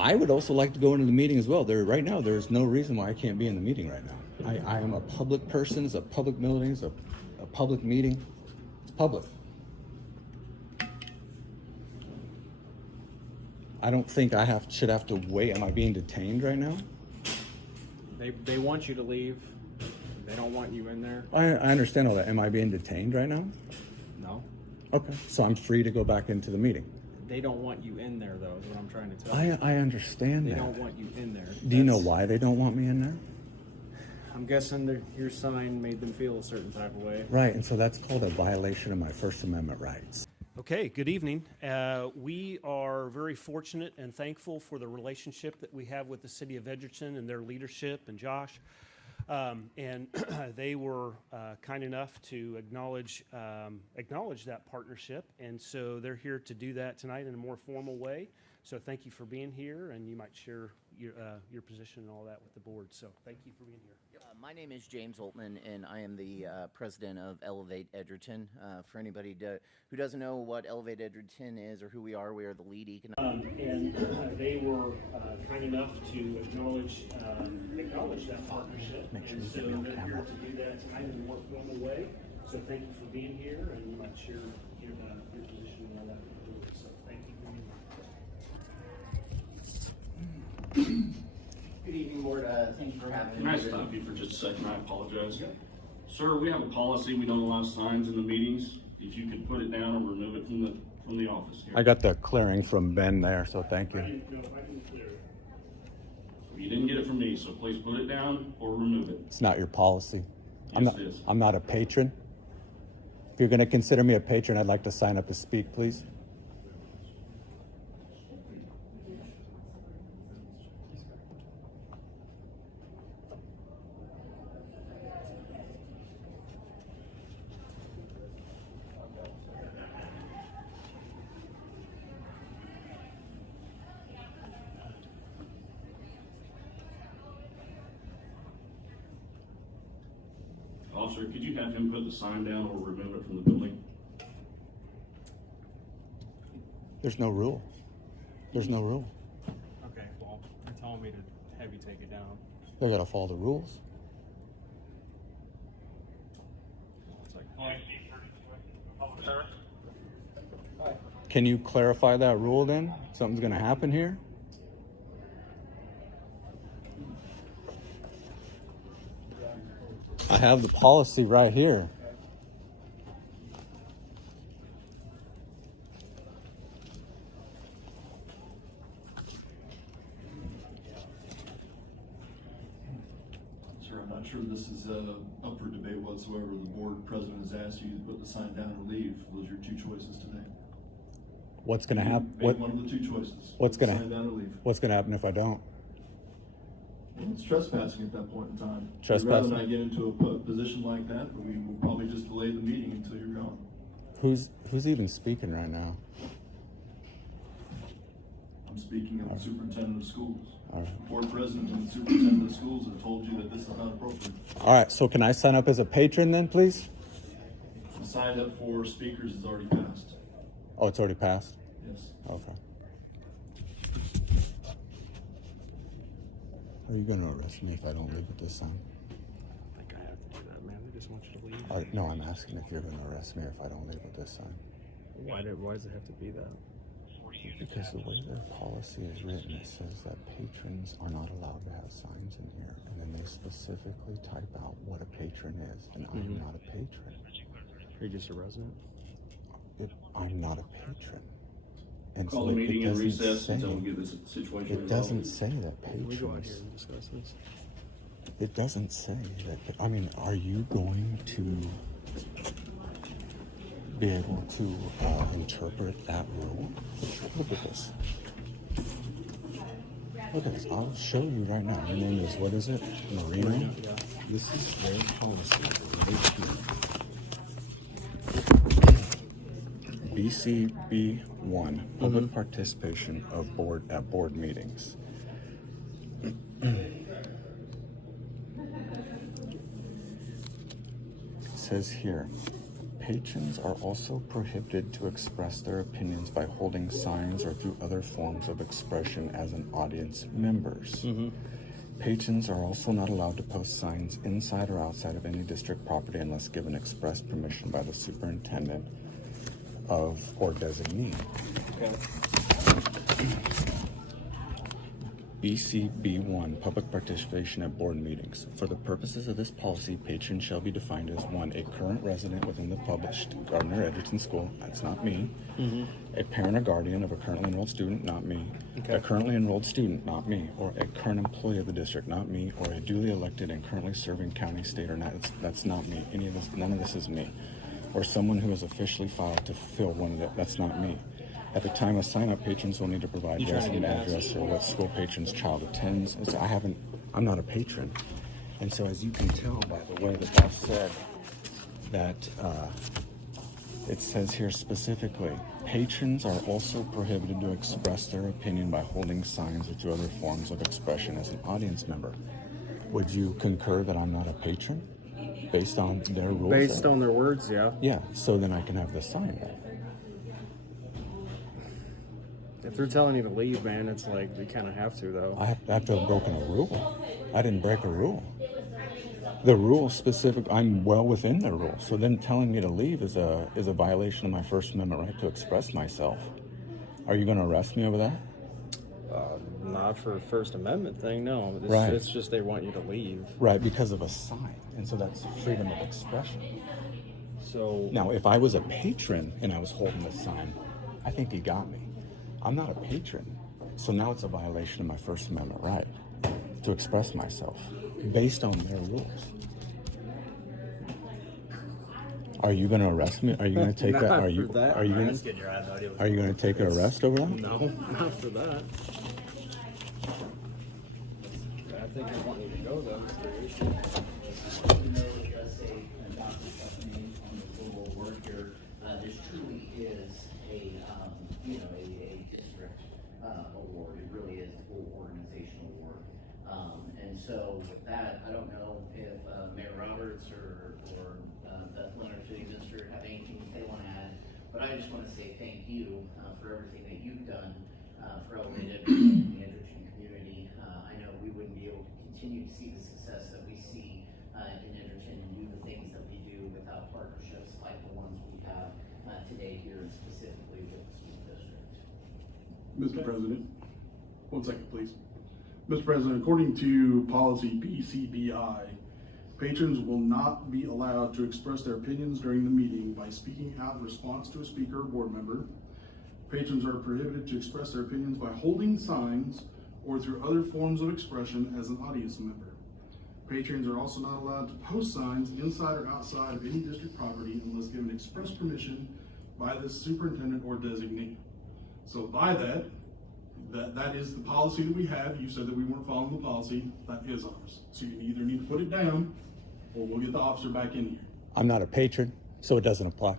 I would also like to go into the meeting as well. Right now, there's no reason why I can't be in the meeting right now. I am a public person. It's a public meeting. It's a public meeting. It's public. I don't think I should have to wait. Am I being detained right now? They want you to leave. They don't want you in there. I understand all that. Am I being detained right now? No. Okay, so I'm free to go back into the meeting. They don't want you in there, though, is what I'm trying to tell you. I understand that. They don't want you in there. Do you know why they don't want me in there? I'm guessing your sign made them feel a certain type of way. Right, and so that's called a violation of my First Amendment rights. Okay, good evening. We are very fortunate and thankful for the relationship that we have with the City of Edgerton and their leadership and Josh. And they were kind enough to acknowledge that partnership, and so they're here to do that tonight in a more formal way. So thank you for being here, and you might share your position and all that with the board. So thank you for being here. My name is James Oltman, and I am the president of Elevate Edgerton. For anybody who doesn't know what Elevate Edgerton is or who we are the lead economic. And they were kind enough to acknowledge that partnership. And so they're here to do that tonight in a more formal way. So thank you for being here, and you might share your position and all that with the board. So thank you for being here. Good evening, board. Thank you for having me. Can I stop you for just a second? I apologize. Sir, we have a policy. We don't allow signs in the meetings. If you could put it down or remove it from the office here. I got the clearing from Ben there, so thank you. You didn't get it from me, so please put it down or remove it. It's not your policy. Yes, it is. I'm not a patron. If you're going to consider me a patron, I'd like to sign up to speak, please. Officer, could you have him put the sign down or remove it from the building? There's no rule. There's no rule. Okay, well, they're telling me to have you take it down. They got to follow the rules. It's like, Can you clarify that rule then? Something's going to happen here? I have the policy right here. Sir, I'm not sure this is up for debate whatsoever. The board president has asked you to put the sign down or leave. Those are your two choices today. What's going to happen? Make one of the two choices. What's going sign down or leave. What's going to happen if I don't? Well, it's trespassing at that point in time. Trespassing? We'd rather not get into a position like that, but we will probably just delay the meeting until you're gone. Who's even speaking right now? I'm speaking of the superintendent of schools. All right. The board president and the superintendent of schools have told you that this is not appropriate. All right, so can I sign up as a patron then, please? The sign up for speakers is already passed. Oh, it's already passed? Yes. Okay. Are you going to arrest me if I don't leave with this sign? I think I have to do that, man. They just want you to leave. No, I'm asking if you're going to arrest me if I don't leave with this sign. Why does it have to be that? Because the way their policy is written, it says that patrons are not allowed to have signs in here. And then they specifically type out what a patron is. And I'm not a patron. Are you just a resident? I'm not a patron. And Call so the meeting in doesn't recess say- until we get this situation It resolved. doesn't say that Can we go out here patrons. and discuss this? It doesn't say that. I mean, are you going to be able to interpret that rule? Look at this. Look at this. I'll show you right now. Your name is, what is it? Marino? Yeah. This is their policy right here. BCB1, public participation of at board meetings. It says here, Patrons are also prohibited to express their opinions by holding signs or through other forms of expression as an audience members. Patrons are also not allowed to post signs inside or outside of any district property unless given express permission by the superintendent of or designee. Okay. BCB1, public participation at board meetings. For the purposes of this policy, patron shall be defined as 1, a current resident within the published Gardner Edgerton school, that's not me. A parent or guardian of a currently enrolled student, not me. Okay. A currently enrolled student, not me. Or a current employee of the district, not me. Or a duly elected and currently serving county, state, or not, that's not me. Any of this, none of this is me. Or someone who is officially filed to fill one of the, that's not me. At the time of sign-up, patrons will need to provide resident address or what school patron's child attends. I'm not a patron. And so as you can tell by the way that that's said, that it says here specifically, patrons are also prohibited to express their opinion by holding signs or through other forms of expression as an audience member. Would you concur that I'm not a patron based on their rules? Based on their words, yeah. Yeah, so then I can have the sign. If they're telling you to leave, man, it's like we kind of have to, though. I have to have broken a rule. I didn't break a rule. The rule specific, I'm well within the rule. So then telling me to leave is a violation of my First Amendment right to express myself. Are you going to arrest me over that? Not for a First Amendment thing, no. Right. It's just they want you to leave. Right, because of a sign. And so that's freedom of expression. So Now, if I was a patron and I was holding this sign, I think he got me. I'm not a patron. So now it's a violation of my First Amendment right to express myself based on their rules. Are you going to arrest me? Are you going to take that? Not Are you for that, are you man. going to are you going to take an arrest over that? no, not for that. I think they want you to go, though. That's their issue. Even though it does say Dr. Stephanie on the little word here, this truly is a district award. It really is a full organizational award. And so with that, I don't know if Mayor Roberts or Beth Leonard, City Administrator, have anything that they want to add. But I just want to say thank you for everything that you've done for elevated in the Edgerton community. I know we wouldn't be able to continue to see the success that we see in Edgerton and do the things that we do without partnerships like the ones we have today here, and specifically with the school district. Mr. President, 1 second, please. Mr. President, according to policy BCBI, patrons will not be allowed to express their opinions during the meeting by speaking out in response to a speaker or board member. Patrons are prohibited to express their opinions by holding signs or through other forms of expression as an audience member. Patrons are also not allowed to post signs inside or outside of any district property unless given express permission by the superintendent or designee. So by that is the policy that we have. You said that we weren't following the policy. That is ours. So you either need to put it down or we'll get the officer back in here. I'm not a patron, so it doesn't apply.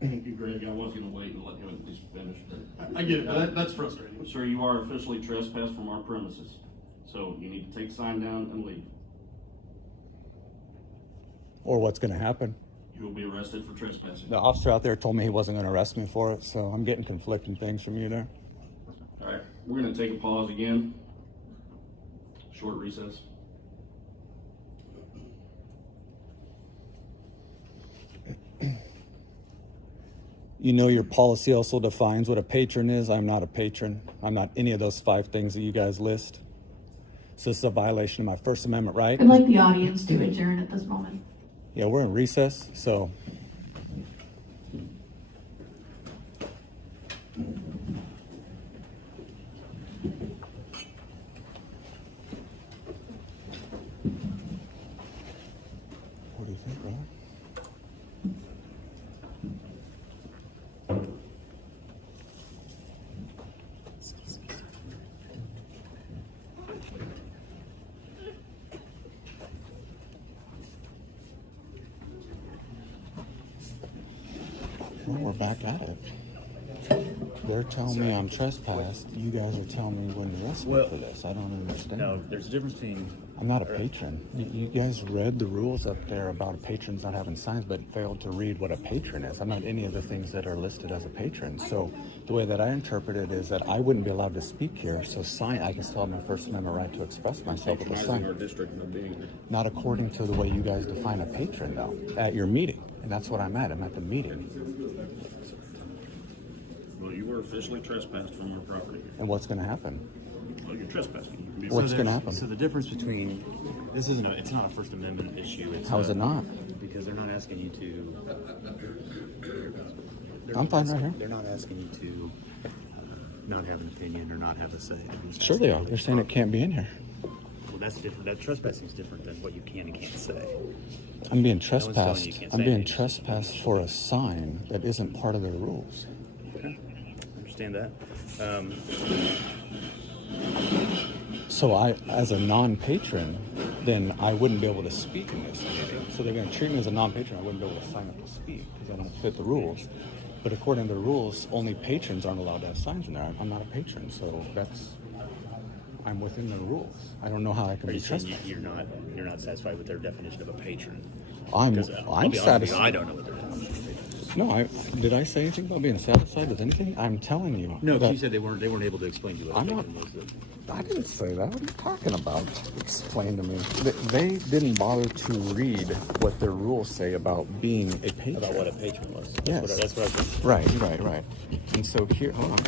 Thank you, Greg. I was gonna wait and let him at least finish, but. I get it, but that's frustrating. Sir, you are officially trespassed from our premises, so you need to take the sign down and leave. Or what's going to happen? You will be arrested for trespassing. The officer out there told me he wasn't going to arrest me for it, so I'm getting conflicting things from you there. All right, we're gonna take a pause again. Short recess. You know your policy also defines what a patron is. I'm not a patron. I'm not any of those 5 things that you guys list. So this is a violation of my First Amendment right. I'd like the audience to adjourn at this moment. Yeah, we're in recess, so. What do you think, brother? Well, we're back at it. they're telling me I'm trespassed. You guys are telling me when to arrest me Well, for this. I don't understand. No, there's a difference between. I'm not a patron. You guys read the rules up there about patrons not having signs, but failed to read what a patron is. I'm not any of the things that are listed as a patron. So the way that I interpret it is that I wouldn't be allowed to speak here. So I can still have my First Amendment right to express myself with a Patronizing our sign. district and being here. Not according to the way you guys define a patron, though, at your meeting. And that's what I'm at. I'm at the meeting. Well, you were officially trespassed from our property. And what's going to happen? Well, you're trespassing. You can be What's going to happen? So the difference between this isn't it's not a First Amendment issue. It's How is it not? Because they're not asking you to. I'm fine right here. They're not asking you to not have an opinion or not have a say. Sure they are. They're saying it can't be in here. Well, that's different. That trespassing is different than what you can and can't say. I'm being one's telling trespassed. you you can't I'm say being anything. trespassed for a sign that isn't part of their rules. Okay. Understand that. So I, as a non-patron, then I wouldn't be able to speak in this meeting. So they're going to treat me as a non-patron. I wouldn't be able to sign up to speak because I don't fit the rules. But according to the rules, only patrons aren't allowed to have signs in there. I'm not a patron, so I'm within the rules. I don't know how I can Are be you saying trespassed. you're not satisfied with their definition of a patron? I'm Because, I'll I'm be honest with you, satisfied. I don't know what their definition of a patron is. No, did I say anything about being satisfied with anything? I'm telling you. No, that you said they weren't able to explain to you what a I'm not. patron was. I didn't say that. What are you talking about? Explain to me. They didn't bother to read what their rules say about being a patron. About what a patron was. Yes. That's what I was Right. And so here, hold on.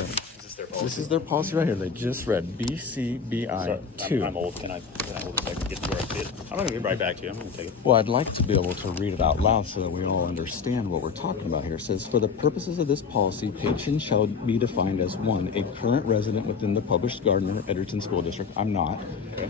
This is their policy right here. They just read BCBI 2. I'm old. Can I hold a second? Get to where I see it. I'm going to get right back to you. I'm going to take it. Well, I'd like to be able to read it out loud so that we all understand what we're talking about here. It says, for the purposes of this policy, patron shall be defined as 1, a current resident within the published Gardner Edgerton School District. I'm not. Okay.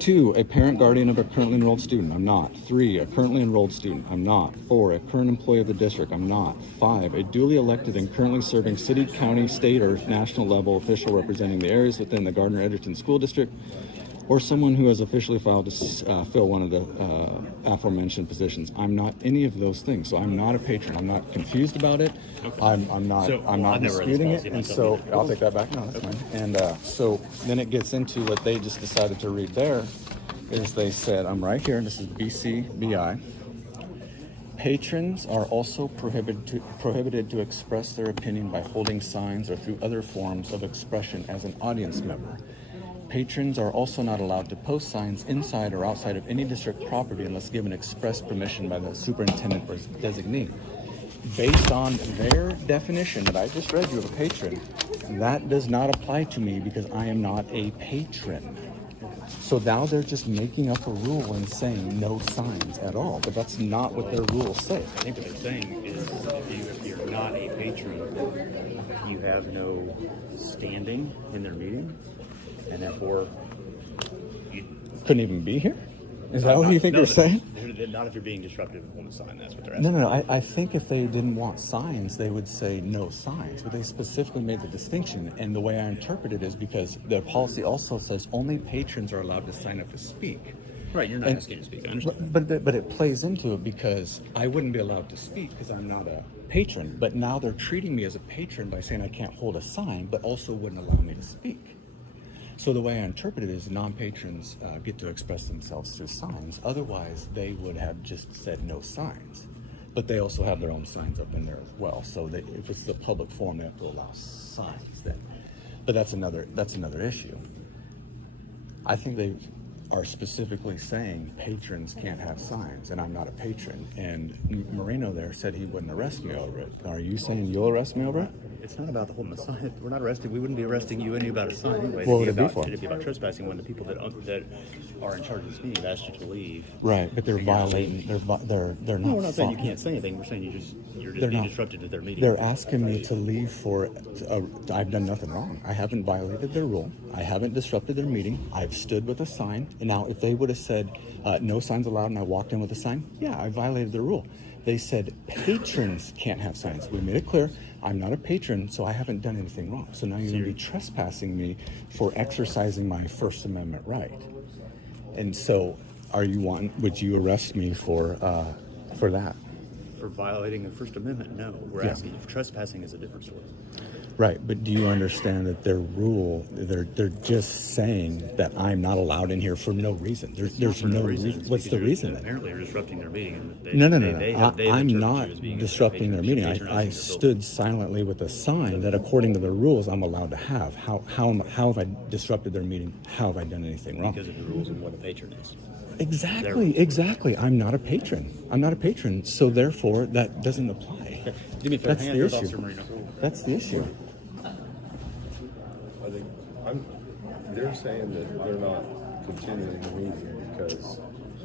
2, a parent guardian of a currently enrolled student. I'm not. 3, a currently enrolled student. I'm not. 4, a current employee of the district. I'm not. 5, a duly elected and currently serving city, county, state, or national level official representing the areas within the Gardner Edgerton School District, or someone who has officially filed to fill one of the aforementioned positions. I'm not any of those things, so I'm not a patron. I'm not confused about it. Okay. I'm not I've never read this disputing it, policy and myself so either. I'll take that back. No, that's fine. And so then it gets into what they just decided to read there. Is they said, I'm right here, and this is BCBI. Patrons are also prohibited to express their opinion by holding signs or through other forms of expression as an audience member. Patrons are also not allowed to post signs inside or outside of any district property unless given express permission by the superintendent or designee. Based on their definition that I just read you of a patron, that does not apply to me because I am not a patron. So now they're just making up a rule and saying no signs at all, but that's not what their rules say. I think what they're saying is if you're not a patron, you have no standing in their meeting, and therefore you Couldn't even be here? Is that what you think they're saying? Not if you're being disruptive on the sign. That's what they're asking. No. I think if they didn't want signs, they would say no signs. But they specifically made the distinction. And the way I interpret it is because their policy also says only patrons are allowed to sign up to speak. Right, you're not asking to speak. I understand. But it plays into it because I wouldn't be allowed to speak because I'm not a patron. But now they're treating me as a patron by saying I can't hold a sign, but also wouldn't allow me to speak. So the way I interpret it is non-patrons get to express themselves through signs. Otherwise, they would have just said no signs. But they also have their own signs up in there as well. So if it's a public forum, they have to allow signs then. But that's another issue. I think they are specifically saying patrons can't have signs, and I'm not a patron. And Moreno there said he wouldn't arrest me over it. Are you saying you'll arrest me over it? It's not about the holding the sign. We're not arrested. We wouldn't be arresting you any about a sign anyway. What would it be for? It'd be about trespassing when the people that are in charge of this meeting have asked you to leave. Right, but they're violating. They're not. No, we're not saying you can't say anything. We're saying you're just being disruptive to their meeting. They're asking me to leave for. I've done nothing wrong. I haven't violated their rule. I haven't disrupted their meeting. I've stood with a sign. And now, if they would have said no signs allowed, and I walked in with a sign, yeah, I violated their rule. They said patrons can't have signs. We made it clear. I'm not a patron, so I haven't done anything wrong. So now you're going to be trespassing me for exercising my First Amendment right. And so, would you arrest me for that? For violating the First Amendment, no. We're Yeah. asking if trespassing is a different story. Right, but do you understand that their rule, they're just saying that I'm not allowed in here for no reason. There's For no reason. reason. It's What's the because reason you're, then? apparently you're disrupting their meeting. And they, No. they've I'm interpreted you not as being a disrupting their meeting. I patronizing their stood building. silently with a sign that, according to the rules, I'm allowed to have. How have I disrupted their meeting? How have I done anything wrong? Because of the rules and what a patron is. Exactly. I'm not a patron. So therefore, that doesn't apply. Do me a favor, That's hand the yours, issue. Officer Marino. That's the issue. I think they're saying that they're not continuing the meeting because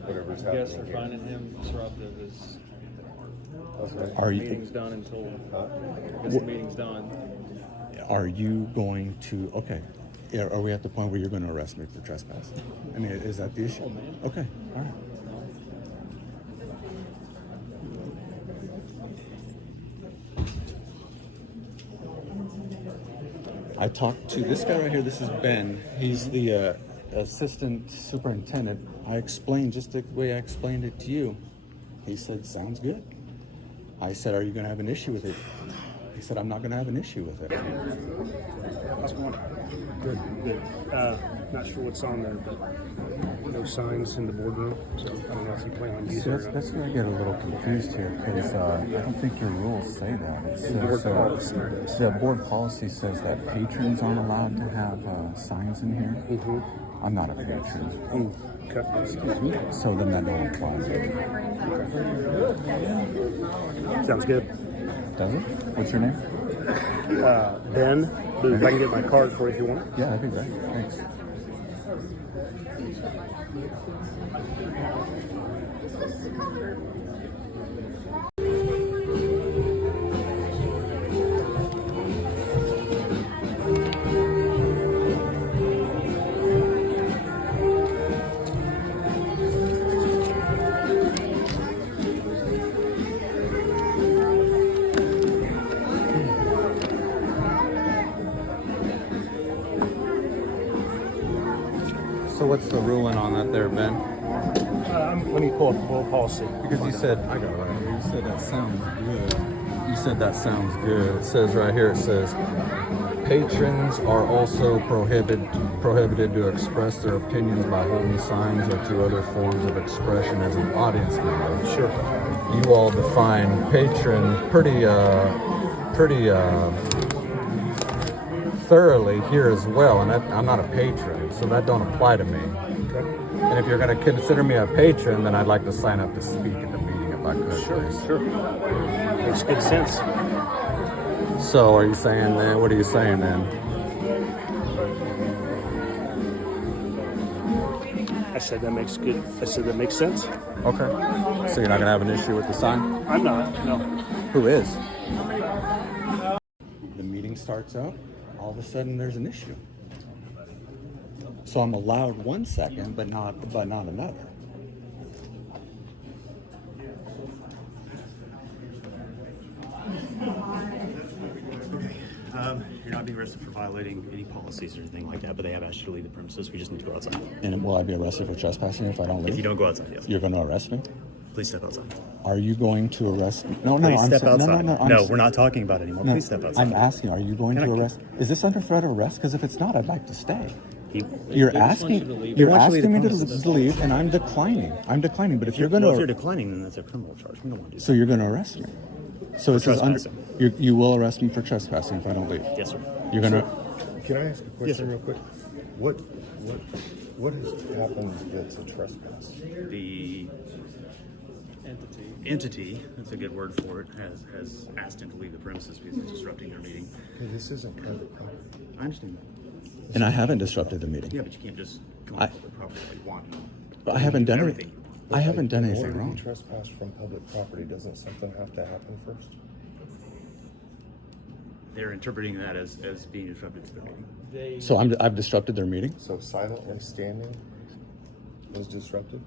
whatever's happening Yes, they're here. finding him disruptive. Is Okay. Are the you meeting's done until Huh? the meeting's done. Are you going to? Okay. Yeah, are we at the point where you're going to arrest me for trespass? I mean, is that the issue? Okay. All right. I talked to this guy right here. This is Ben. He's the assistant superintendent. I explained just the way I explained it to you. He said, sounds good. I said, are you going to have an issue with it? He said, I'm not going to have an issue with it. How's it going? Good. Not sure what's on there, but no signs in the boardroom, so I don't know if you plan on using So it. that's where I get a little confused here, because I don't think your rules say that. It says, the board policy says that patrons aren't allowed to have signs in here. Mm-hmm. I'm not a patron, Okay. Excuse me. so then that don't apply. Sounds good. Does it? What's your name? Ben, if I can get my card for you if you want it. Yeah, that'd be great. Thanks. So what's the ruling on that there, Ben? Let me pull up the board policy. Because you said, I got it right here. You said that sounds good. You said that sounds good. It says right here, it says, patrons are also prohibited to express their opinions by holding signs or through other forms of expression as an audience member. Sure. You all define patron pretty thoroughly here as well, and I'm not a patron, so that don't apply to me. And if you're going to consider me a patron, then I'd like to sign up to speak at the meeting if I could. Sure. Makes good sense. So are you saying then, what are you saying then? I said that makes sense. Okay. So you're not going to have an issue with the sign? I'm not, no. Who is? The meeting starts up, all of a sudden there's an issue. So I'm allowed 1 second, but not another. You're not being arrested for violating any policies or anything like that, but they have asked you to leave the premises. We just need to go outside. And will I be arrested for trespassing if I don't leave? If you don't go outside, yes. You're going to arrest me? Please step outside. Are you going to arrest me? No, Please I'm step saying, outside. no, We're not talking about it anymore. No, Please step outside. I'm asking, are you going Can to I- arrest? Is this under threat of arrest? Because if it's not, I'd like to stay. just You're want you to asking, leave. you're They want you to asking me leave the to premises. leave, and I'm declining. But if you're going Well, if you're to, declining, then that's a criminal charge. We don't want to do that. so you're going to arrest me. So it says under, trespassing. you will arrest me for trespassing if I don't leave. Yes, sir. You're going to. Can I ask a question sir. real quick? What has happened that's a trespass? The entity, that's a good word for it, has asked him to leave the premises because it's disrupting their meeting. This isn't private property. I understand that. And I haven't disrupted the meeting. Yeah, but you can't just come on public property like one. But I haven't done Everything. anything. I haven't done In anything order to wrong. be trespassed from public property, doesn't something have to happen first? They're interpreting that as being disruptive to their meeting. So I've disrupted their meeting. So silently standing was disruptive?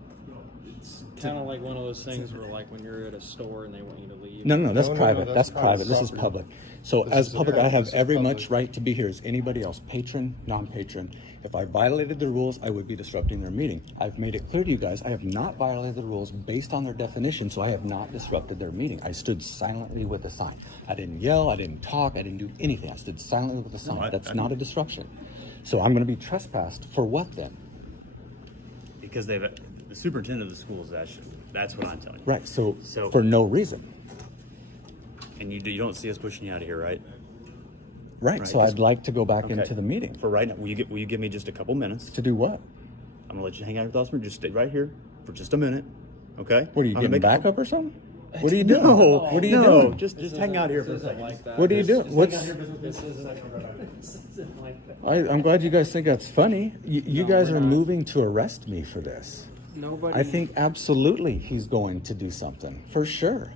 It's kind of like one of those things where, like, when you're at a store and they want you to leave. No, that's No, private. that's That's private. This is property. public. So This as is a public, I have this is every public. much right to be here as anybody else, patron, non-patron. If I violated the rules, I would be disrupting their meeting. I've made it clear to you guys, I have not violated the rules based on their definition, so I have not disrupted their meeting. I stood silently with the sign. I didn't yell, I didn't talk, I didn't do anything. I stood silently with the sign. That's not a disruption. So I'm gonna be trespassed for what then? Because the superintendent of the schools, that's what I'm telling you. Right, so So- for no reason. And you don't see us pushing you out of here, right? Right, so Right, I'd like to go back Okay. into the meeting. For right now, will you give me just a couple minutes? To do what? I'm gonna let you hang out your thoughts for just stay right here for just a minute, okay? What are you I'm gonna getting make- backup or something? What are you doing? No, What are you no, doing? just hang out here for a This isn't second. like that. What are you doing? What's? This isn't like that. I'm glad you guys think that's funny. You No, guys we're are not. moving to arrest me for this. Nobody. I think absolutely he's going to do something for sure.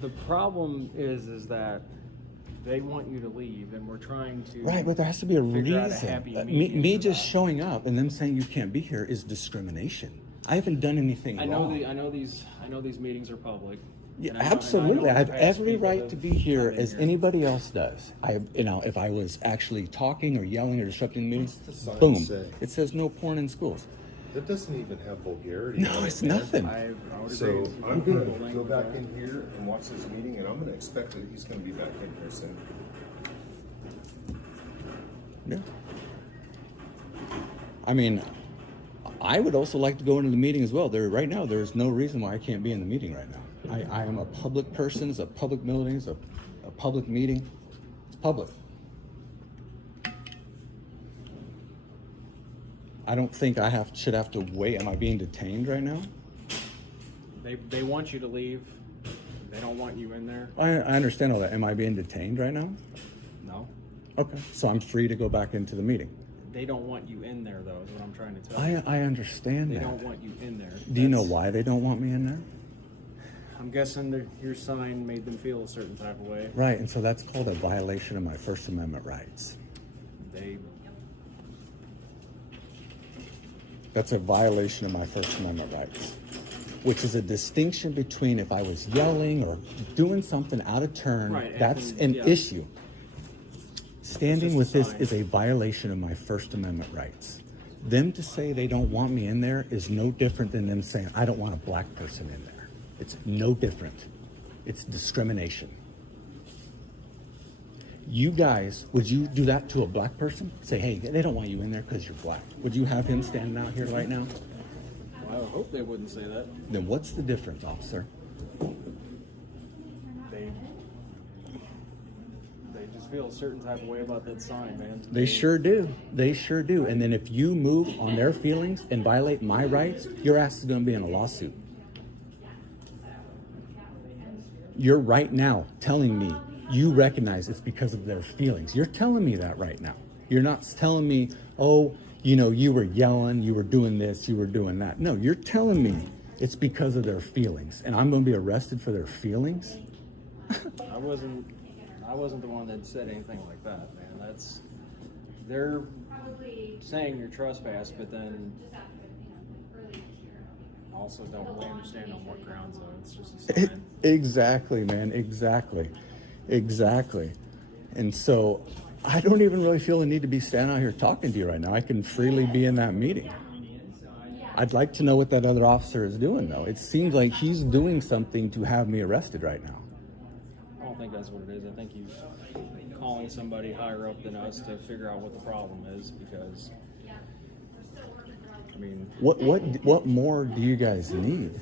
the problem is that they want you to leave, and we're trying to. Right, but there has to be a figure out a reason. happy Me medium for just that. showing up and them saying you can't be here is discrimination. I haven't done anything I know wrong. I know these meetings are public. Yeah, and I know absolutely. I have past every people right have to be here come in as here. anybody else does. If I was actually talking or yelling or disrupting the meetings, the sign boom, say? it says no porn in schools. That doesn't even have vulgarity. No, on it, it's man. nothing. I would agree So with you. I'm gonna People think go that. back in here and watch this meeting, and I'm gonna expect that he's gonna be back in here soon. Yeah. I mean, I would also like to go into the meeting as well. Right now, there is no reason why I can't be in the meeting right now. I am a public person. It's a public building. It's a public meeting. It's public. I don't think I should have to wait. Am I being detained right now? They want you to leave. They don't want you in there. I understand all that. Am I being detained right now? No. Okay, so I'm free to go back into the meeting. They don't want you in there, though, is what I'm trying to tell you. I understand They that. don't want you in there. Do you know That's- why they don't want me in there? I'm guessing that your sign made them feel a certain type of way. Right, and so that's called a violation of my First Amendment rights. That's a violation of my First Amendment rights, which is a distinction between if I was yelling or doing something out of turn, Right, that's and- an yeah. issue. Standing just with a this sign. is a violation of my First Amendment rights. Them to say they don't want me in there is no different than them saying, I don't want a black person in there. It's no different. It's discrimination. You guys, would you do that to a black person? Say, hey, they don't want you in there because you're black. Would you have him standing out here right now? Well, I would hope they wouldn't say that. Then what's the difference, officer? They just feel a certain type of way about that sign, man. They sure do. They sure do. And then if you move on their feelings and violate my rights, your ass is going to be in a lawsuit. You're right now telling me you recognize it's because of their feelings. You're telling me that right now. You're not telling me, oh, you were yelling, you were doing this, you were doing that. No, you're telling me it's because of their feelings. And I'm going to be arrested for their feelings? I wasn't the one that said anything like that, man. They're saying you're trespass, but then also don't really understand on what grounds, though. It's just a sign. Exactly, man. Exactly. And so I don't even really feel the need to be standing out here talking to you right now. I can freely be in that meeting. I'd like to know what that other officer is doing, though. It seems like he's doing something to have me arrested right now. I don't think that's what it is. I think he's calling somebody higher up than us to figure out what the problem is, because I mean, What more do you guys need?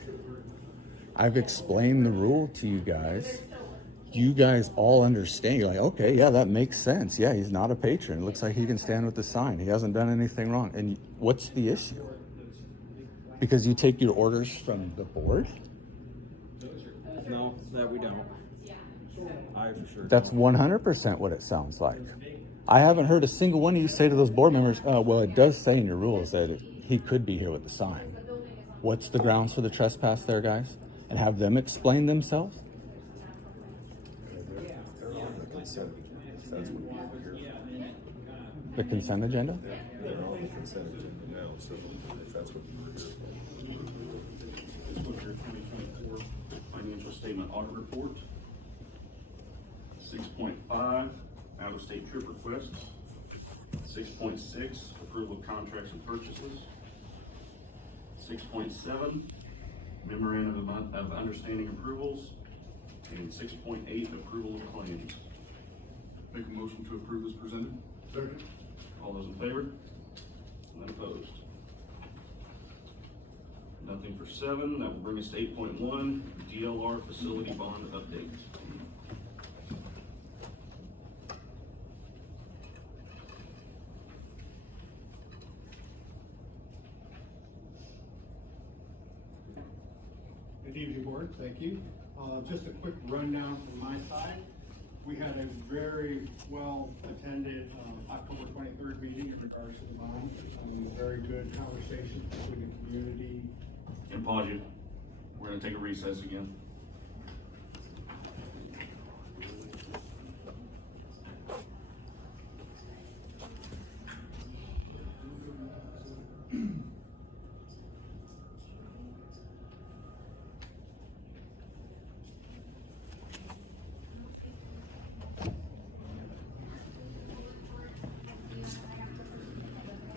I've explained the rule to you guys. You guys all understand. You're like, okay, yeah, that makes sense. Yeah, he's not a patron. It looks like he can stand with the sign. He hasn't done anything wrong. And what's the issue? Because you take your orders from the board? no, that we don't. I for sure. That's 100% what it sounds like. I haven't heard a single one of you say to those board members, well, it does say in your rules that he could be here with the sign. What's the grounds for the trespass there, guys? And have them explain themselves? They're on the consent, if that's what you're here. The consent agenda? They're on the consent agenda now, so if that's what you're here for. year 2024 financial statement audit report. 6.5, out-of-state trip requests. 6.6, approval of contracts and purchases. 6.7, memorandum of understanding approvals. And 6.8, approval of claims. Make a motion to approve as presented. Second. All those in favor? None opposed? Nothing for 7. That will bring us to 8.1, DLR facility bond update. Good evening, Board. Thank you. Just a quick rundown from my side. We had a very well-attended October 23rd meeting in regards to the bond. Very good conversation between the community. And pause you. We're going to take a recess again.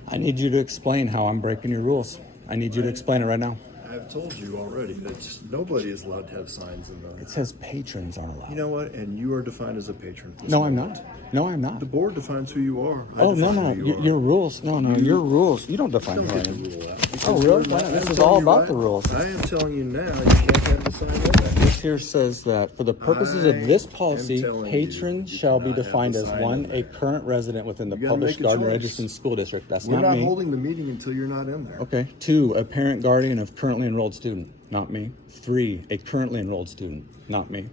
I need you to explain how I'm breaking your rules. I need you to explain it right now. I've told you already that nobody is allowed to have signs in the. It says patrons aren't allowed. You know what? And you are defined as a patron. No, I'm not. No, I'm not. The board defines who you are. Oh, no, no, your rules. No, no, your rules. You don't define Don't who I get am. the rule out. Oh, really? Why not? This is all about the rules. I am telling you now, you can't have the sign in there. This here says that for the purposes of this policy, telling patrons you shall be cannot have defined the as sign one, in a there. current resident within the You gotta published make a Gardner choice. Edgerton School District. That's We're not not me. holding the meeting until you're not in there. Okay. 2, a parent guardian of currently enrolled student. Not me. 3, a currently enrolled student. Not me.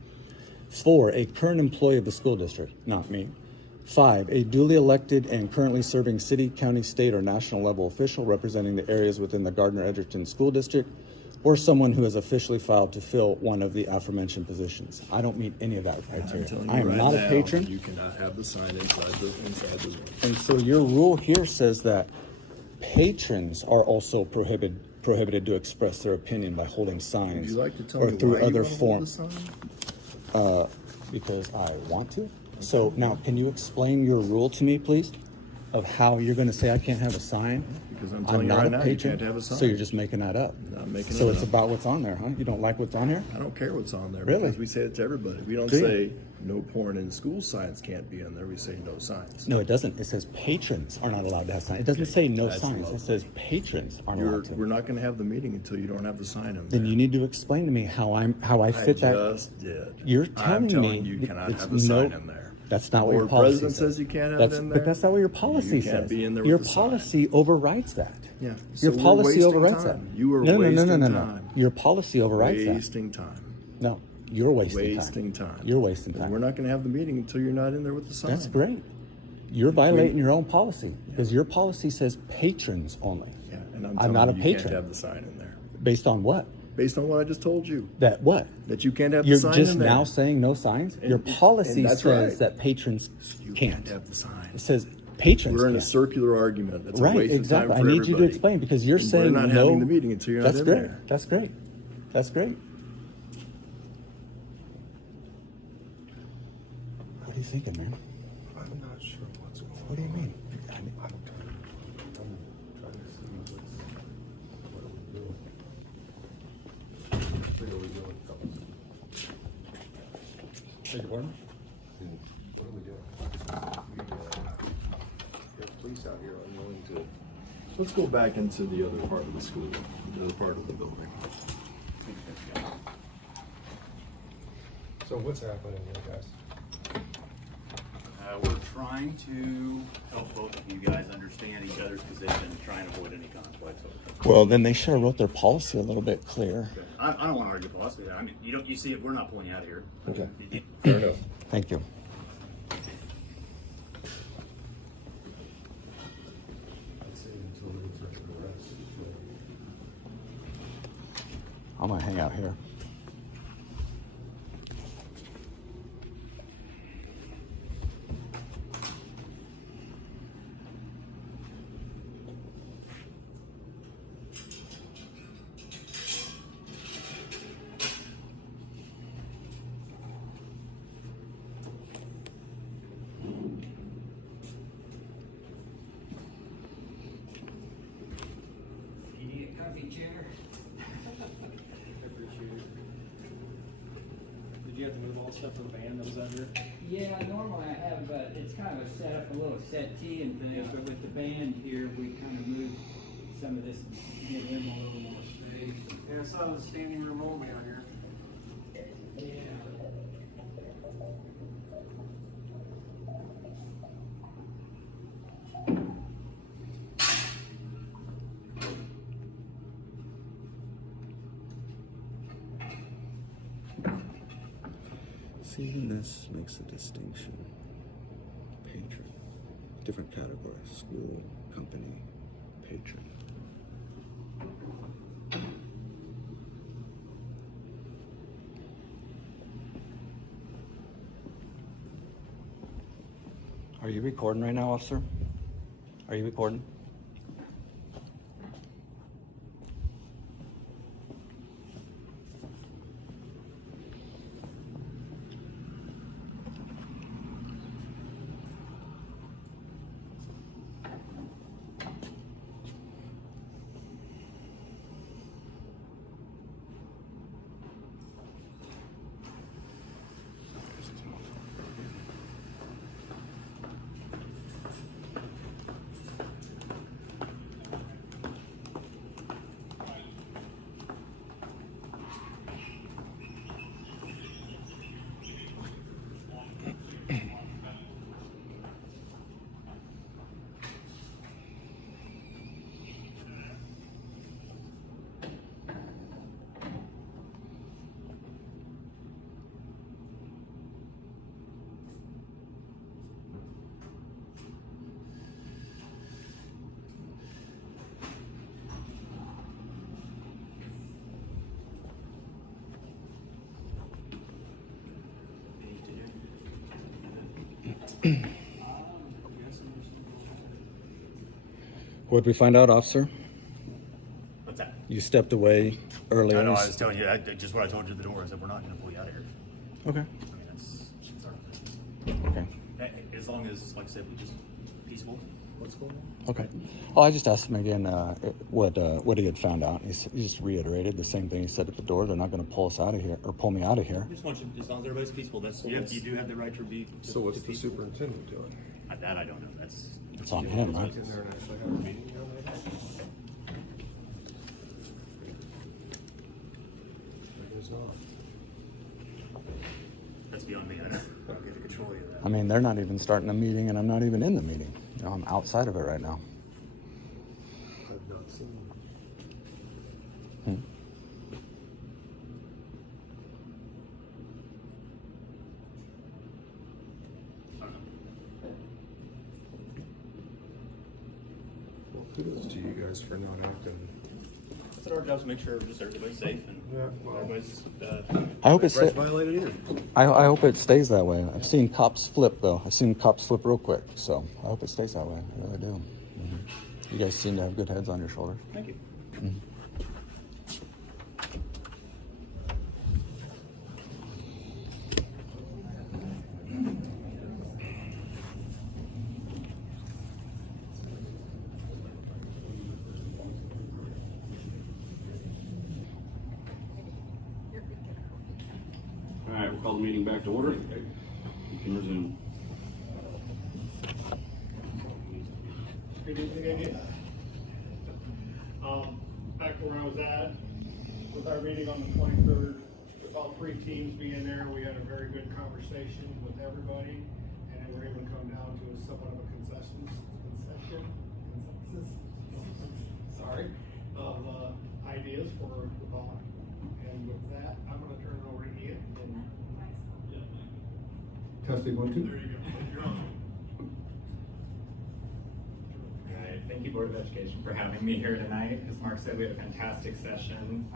4, a current employee of the school district. Not me. 5, a duly elected and currently serving city, county, state, or national level official representing the areas within the Gardner Edgerton School District, or someone who has officially filed to fill one of the aforementioned positions. I don't meet any of that I'm criteria. telling I you am right not now, a patron. You cannot have the sign inside the room. And so your rule here says that patrons are also prohibited to express their opinion by holding signs Would you like to tell or me through why other you want to forms. hold the sign? Because I want to. So now, can you explain your rule to me, please, of how you're going to say I can't have a sign? Because I'm telling you not right a now, you patron, can't have a sign. so you're just making that up. Not making So it it's up. about what's on there, huh? You don't like what's on here? I don't care what's on there. Really? Because we say it to everybody. We don't Do you? say no porn in school signs can't be in there. We say no signs. No, it doesn't. It says patrons are not allowed to have signs. It doesn't say no That's signs. lovely. It says patrons aren't allowed to. We're not going to have the meeting until you don't have the sign in there. Then you need to explain to me how I fit I that. just did. You're I'm telling telling you me cannot it's have the sign in there. That's not what Board your policy president says you can't have that's, it in there. But that's not what your policy You says. can't be in there Your with the sign. policy overrides that. Yeah. Your So we're policy wasting overrides time. that. You are no, wasting no. time. Your policy overrides Wasting time. that. No, you're wasting time. You're wasting And time. we're not going to have the meeting until you're not in there with the sign. That's great. You're violating your own policy because your policy says patrons only. Yeah, and I'm not a you patron. can't have the sign in there. Based on what? Based on what I just told you. That what? That you can't have You're the sign just in there. now saying no signs? Your policy and that's says right. that patrons You can't. have the sign. It says patrons We're in a can't. circular argument. That's a Right, waste exactly. of time for I need you to everybody. explain because you're And saying we're not no. having the meeting until you're That's not great. in there. That's great. That's great. What are you thinking, man? I'm not sure what's going on. What do you mean? I'm trying to see what are we doing. What are we doing, fellas? Beg your pardon? What are we doing? We have police out here unwilling to. Let's go back into the other part of the school, the other part of the building. So what's happening here, guys? We're trying to help both of you guys understand each other's position and try and avoid any conflicts. Well, then they should have wrote their policy a little bit clearer. I don't want to argue policy. I mean, you see it. We're not pulling out of here. Okay. Fair enough. Thank you. I'd say until we get the rest. I'm gonna hang out here. rocking chair. I appreciate it. Did you have to move all the stuff for the band that was out here? Yeah, normally I have, it's kind of a setup, a little settee and things, but with the band here, we kind of moved some of this, to give them a little more space. Yeah, I saw the standing room only out here. Yeah. See, even this makes a distinction. Patron. Different categories. School, company, patron. Are you recording right now, officer? Are you recording? What'd we find out, officer? What's that? You stepped away earlier. I know, I was telling you, just what I told you at the door, I said, we're not gonna pull you out of here. Okay. I mean, that's our thing. Okay. As long as, like I said, we just peaceful. What's going on? Okay. Well, I just asked him again what he had found out. He just reiterated the same thing he said at the door. They're not going to pull us out of here or pull me out of here. I just want you, as long as everybody's peaceful, that's, you do have the right to be. So what's the superintendent doing? That I don't know, that's. It's on him, right? In there and actually have a meeting down there? Maybe it's not. That's beyond me, I don't get to control you of that. I mean, they're not even starting a meeting, and I'm not even in the meeting. You know, I'm outside of it right now. I've not seen them. Well, kudos to you guys for not acting. It's our job to make sure just everybody's safe and everybody's. I hope it's. Rights violated either. I hope it stays that way. I've seen cops flip though. I've seen cops flip real quick, so I hope it stays that way. I really do. You guys seem to have good heads on your shoulders. Thank you. All right, we'll call the meeting back to order. You can resume. Good evening again. Back to where I was at, with our meeting on the 23rd, with all three teams being there, we had a very good conversation with everybody, and we were able to come down to somewhat of a consensus, of ideas for the bond. And with that, I'm gonna turn it over to Ian. Testing 1, 2. There you go. You're on. Right. Thank you, Board of Education, for having me here tonight. As Mark said, we had a fantastic session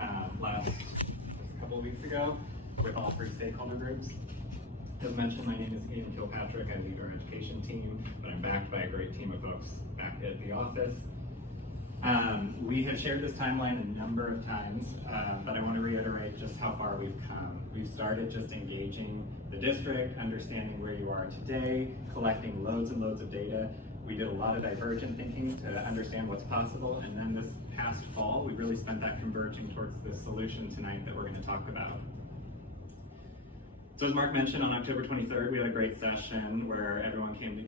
last couple of weeks ago with all three stakeholder groups. As mentioned, my name is Ian Kilpatrick. I lead our education team, but I'm backed by a great team of folks back at the office. We have shared this timeline a number of times, but I want to reiterate just how far we've come. We've started just engaging the district, understanding where you are today, collecting loads and loads of data. We did a lot of divergent thinking to understand what's possible, and then this past fall, we really spent that converging towards the solution tonight that we're going to talk about. So as Mark mentioned, on October 23rd, we had a great session where everyone came